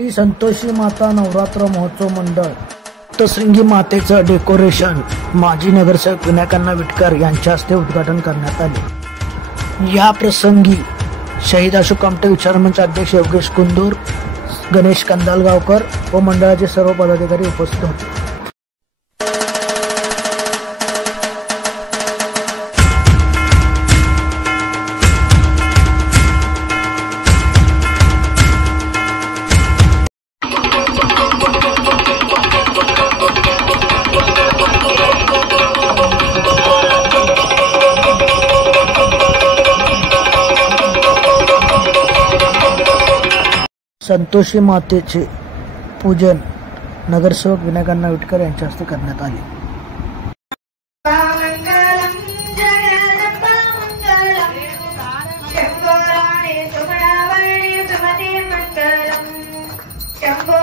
श्री संतोषी माता नवरात्र महोत्सव मंडळ सप्तशृंगी मातेचं डेकोरेशन माजी नगरसेवक विनायकांना विटकर यांच्या हस्ते उद्घाटन करण्यात आले। या प्रसंगी शहीद अशोक कामटे विचारमंच अध्यक्ष योगेश कुंदूर, गणेश कंदालगावकर व मंडळाचे सर्व पदाधिकारी उपस्थित होते। संतोषी मातेचे पूजन नगरसेवक विनायकांना विटकर यांच्या हस्ते करण्यात आले। शंभो